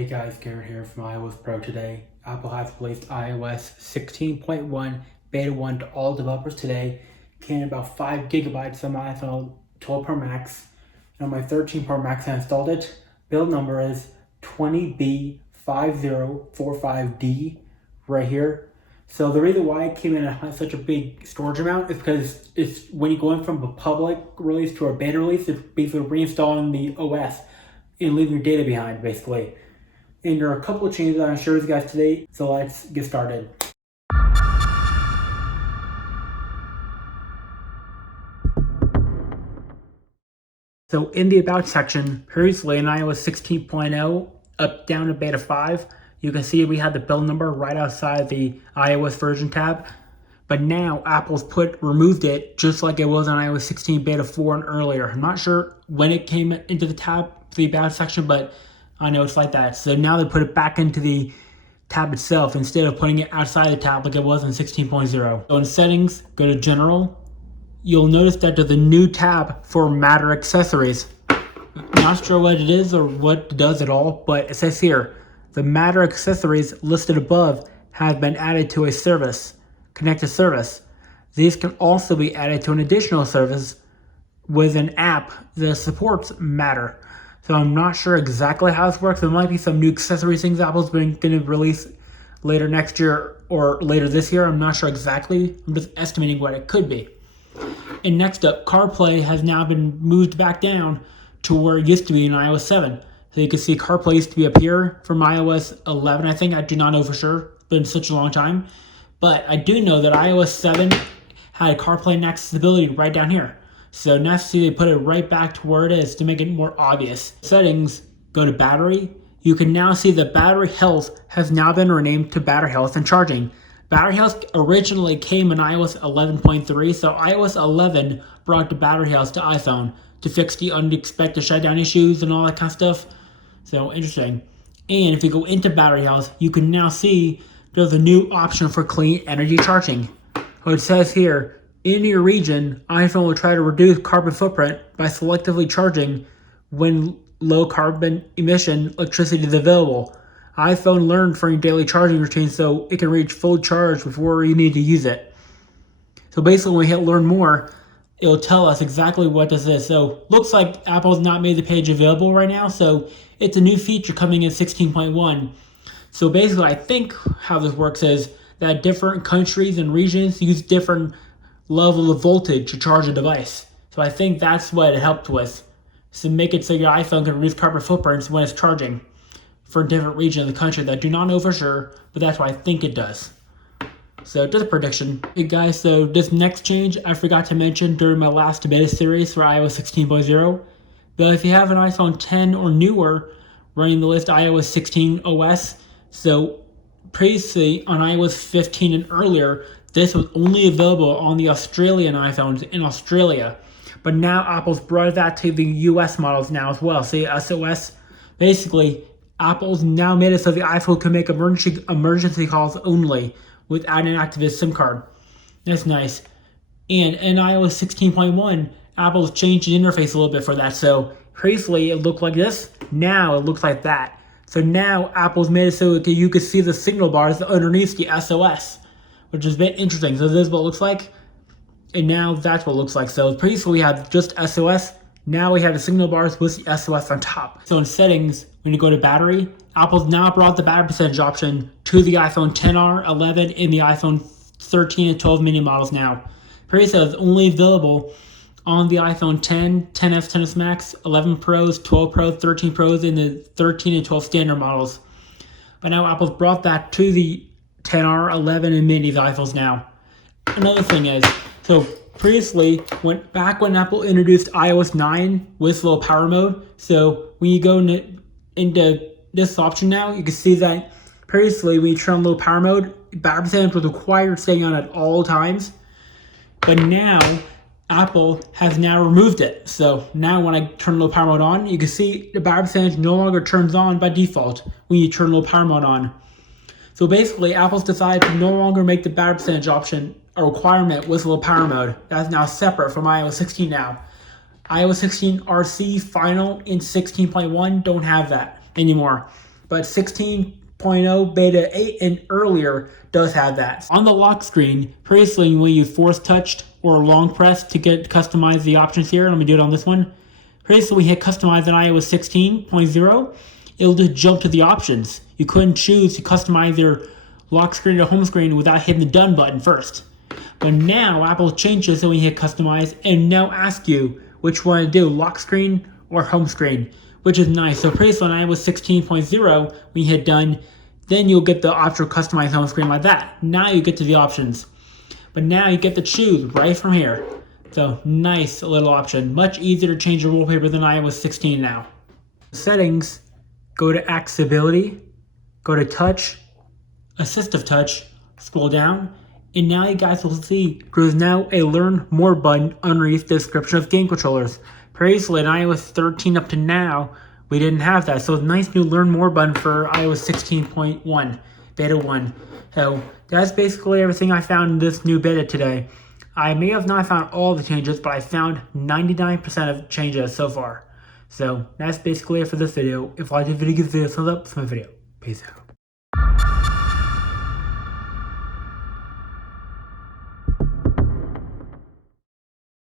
Hey guys, Garrett here from iOS Pro today. Apple has released iOS 16.1 Beta 1 to all developers today. Came in about 5 gigabytes on my iPhone 12 Pro Max. And on my 13 Pro Max I installed it. Build number is 20B5045D right here. So the reason why it came in at such a big storage amount is because it's when you go in from a public release to a beta release, it's basically reinstalling the OS and leaving your data behind basically. And there are a couple of changes I'm going to show you guys today, so let's get started. So in the About section, previously in iOS 16.0, up down to Beta 5, you can see we had the build number right outside the iOS version tab. But now Apple's removed it just like it was on iOS 16 Beta 4 and earlier. I'm not sure when it came into the tab, the About section, but I know it's like that. So now they put it back into the tab itself instead of putting it outside the tab like it was in 16.0. So in settings, go to general. You'll notice that there's a new tab for Matter accessories. Not sure what it is or what it does at all, but it says here, the Matter accessories listed above have been added to a service, connected service. These can also be added to an additional service with an app that supports Matter. So I'm not sure exactly how this works. There might be some new accessory things Apple's going to release later next year or later this year. I'm not sure exactly. I'm just estimating what it could be. And next up, CarPlay has now been moved back down to where it used to be in iOS 7. So you can see CarPlay used to be up here from iOS 11, I think. I do not know for sure. It's been such a long time. But I do know that iOS 7 had CarPlay and accessibility right down here. So now they put it right back to where it is to make it more obvious. Settings, go to battery. You can now see that battery health has now been renamed to battery health and charging. Battery health originally came in iOS 11.3, so iOS 11 brought the battery health to iPhone to fix the unexpected shutdown issues and all that kind of stuff. So interesting. And if you go into battery health, you can now see there's a new option for clean energy charging. So it says here, in your region, iPhone will try to reduce carbon footprint by selectively charging when low carbon emission electricity is available. iPhone learned from your daily charging routine so it can reach full charge before you need to use it. So basically when we hit learn more, it'll tell us exactly what this is. So looks like Apple's not made the page available right now, so it's a new feature coming in 16.1. So basically I think how this works is that different countries and regions use different level of voltage to charge a device. So I think that's what it helped with. So make it so your iPhone can reduce carbon footprints when it's charging for different regions of the country that I do not know for sure, but that's what I think it does. So just a prediction. Hey guys, so this next change I forgot to mention during my last beta series for iOS 16.0. But if you have an iPhone 10 or newer running the latest iOS 16 OS, so previously on iOS 15 and earlier, this was only available on the Australian iPhones in Australia. But now Apple's brought that to the US models now as well. See, SOS, basically, Apple's now made it so the iPhone can make emergency calls only without an active SIM card. That's nice. And in iOS 16.1, Apple's changed the interface a little bit for that. So previously it looked like this. Now it looks like that. So now Apple's made it so that you can see the signal bars underneath the SOS, which is a bit interesting. So this is what it looks like. And now that's what it looks like. So previously we had just SOS. Now we have the signal bars with the SOS on top. So in settings, when you go to battery, Apple's now brought the battery percentage option to the iPhone XR, 11, and the iPhone 13 and 12 mini models now. Previously it was only available on the iPhone 10, 10s, 10s Max, 11 Pros, 12 Pros, 13 Pros, and the 13 and 12 standard models. But now Apple's brought that to the 10R, 11, and mini iPhones now. Another thing is, so previously, back when Apple introduced iOS 9 with low power mode, so when you go into this option now, you can see that previously when you turn on low power mode, battery percentage was required staying on at all times. But now, Apple has now removed it. So now when I turn low power mode on, you can see the battery percentage no longer turns on by default when you turn low power mode on. So basically, Apple's decided to no longer make the battery percentage option a requirement with low power mode. That's now separate from iOS 16 now. iOS 16 RC Final in 16.1 don't have that anymore. but 16.0 beta 8 and earlier does have that. On the lock screen, previously when you force touched or long press to customize the options here, let me do it on this one. Previously we hit customize in iOS 16.0, it'll just jump to the options. You couldn't choose to customize your lock screen or home screen without hitting the done button first. But now Apple changes so when you hit customize and now ask you which one to do, lock screen or home screen, which is nice. So previously on iOS 16.0, when you hit done, then you'll get the optional customize home screen like that. Now you get to the options. But now you get to choose right from here. So nice little option. Much easier to change your wallpaper than iOS 16 now. Settings, go to accessibility, go to touch, assistive touch, scroll down, and now you guys will see there's now a learn more button underneath the description of game controllers. Previously in iOS 13 up to now, we didn't have that. So it's a nice new learn more button for iOS 16.1, beta 1. So that's basically everything I found in this new beta today. I may have not found all the changes, but I found 99% of changes so far. So that's basically it for this video. If you liked the video, give the video a thumbs up for my video. Peace out.